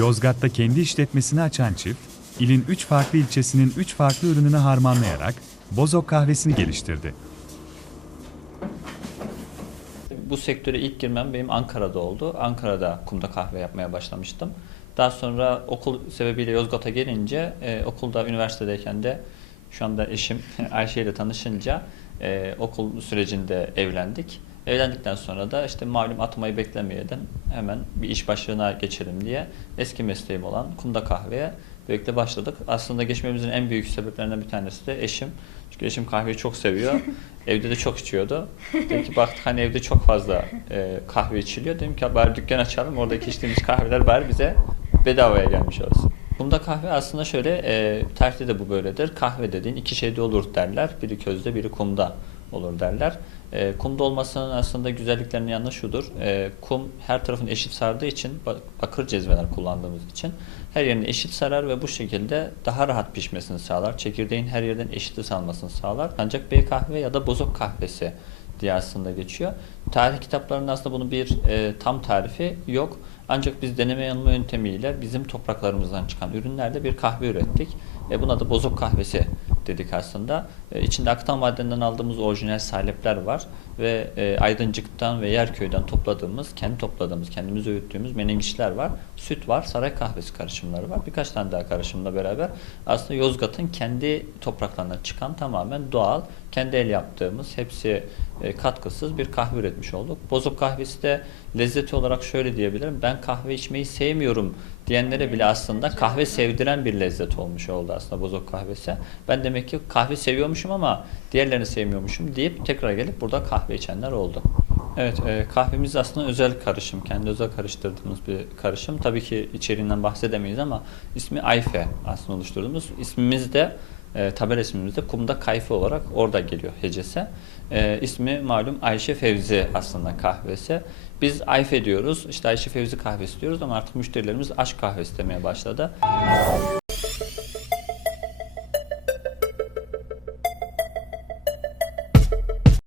Yozgat'ta kendi işletmesini açan çift, ilin 3 farklı ilçesinin 3 farklı ürününü harmanlayarak Bozok kahvesini geliştirdi. Bu sektöre ilk girmem benim Ankara'da oldu. Ankara'da kumda kahve yapmaya başlamıştım. Daha sonra okul sebebiyle Yozgat'a gelince e, okulda üniversitedeyken de şu anda eşim Ayşe ile tanışınca e, okul sürecinde evlendik. Evlendikten sonra da işte malum atmayı beklemeyelim hemen bir iş başlığına geçelim diye eski mesleğim olan kumda kahveye birlikte başladık. Aslında geçmemizin en büyük sebeplerinden bir tanesi de eşim. Çünkü eşim kahveyi çok seviyor. Evde de çok içiyordu. Dedim ki baktık hani evde çok fazla e, kahve içiliyor. Dedim ki bari dükkan açalım. Oradaki içtiğimiz kahveler bari bize bedavaya gelmiş olsun. Kumda kahve aslında şöyle, e, tarihte de bu böyledir. Kahve dediğin iki şeyde olur derler. Biri közde, biri kumda olur derler. E, kumda olmasının aslında güzelliklerinin yanı şudur. E, kum her tarafını eşit sardığı için, ba- bakır cezveler kullandığımız için her yerini eşit sarar ve bu şekilde daha rahat pişmesini sağlar. Çekirdeğin her yerden eşit ıslanmasını sağlar. Ancak bey kahve ya da bozok kahvesi diye aslında geçiyor. Tarih kitaplarında aslında bunun bir e, tam tarifi yok. Ancak biz deneme yanılma yöntemiyle bizim topraklarımızdan çıkan ürünlerde bir kahve ürettik. E, buna da bozok kahvesi dedik aslında. E, içinde aktan madeninden aldığımız orijinal salepler var ve e, Aydıncık'tan ve Yerköy'den topladığımız, kendi topladığımız, kendimiz öğüttüğümüz menengiçler var. Süt var, saray kahvesi karışımları var. Birkaç tane daha karışımla beraber aslında Yozgat'ın kendi topraklarından çıkan tamamen doğal, kendi el yaptığımız, hepsi e, katkısız bir kahve üretmiş olduk. Bozok kahvesi de lezzeti olarak şöyle diyebilirim. Ben kahve içmeyi sevmiyorum diyenlere bile aslında kahve sevdiren bir lezzet olmuş oldu aslında bozok kahvesi. Ben demek ki kahve seviyormuşum ama diğerlerini sevmiyormuşum deyip tekrar gelip burada kahve içenler oldu. Evet, e, kahvemiz aslında özel karışım, kendi özel karıştırdığımız bir karışım. Tabii ki içeriğinden bahsedemeyiz ama ismi Ayfe aslında oluşturduğumuz. İsmimiz de e, tabela ismimiz de kumda kayfe olarak orada geliyor hecesi. E, ismi malum Ayşe Fevzi aslında kahvesi. Biz Ayfe diyoruz, işte Ayşe Fevzi kahvesi diyoruz ama artık müşterilerimiz aşk kahvesi demeye başladı.